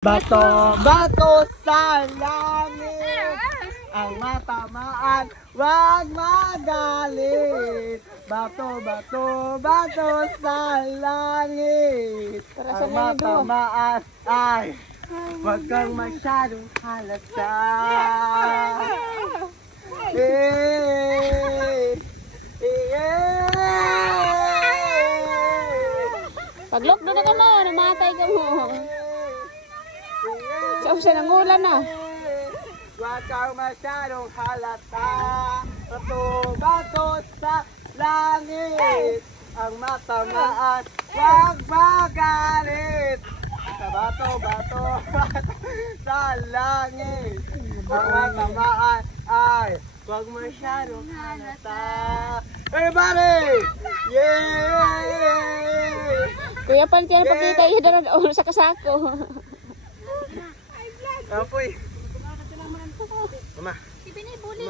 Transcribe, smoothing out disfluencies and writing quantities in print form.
Bato sa langit, ang matamaan, wag magalit. Bato sa langit, ang matamaan, ay, wag kang masyadong halata. Paglok doon na ka mo, namatay ka mo. Siya nangulan na. Huwag kang masyadong halata. Bato sa langit, ang matamaan, huwag magalit. Bato sa langit, ang matamaan, ay, huwag masyadong halata. Everybody! Yay! Kuya Panty, ano pagkita iya doon sa kasako? Apoy. Mama. Si Binibuli.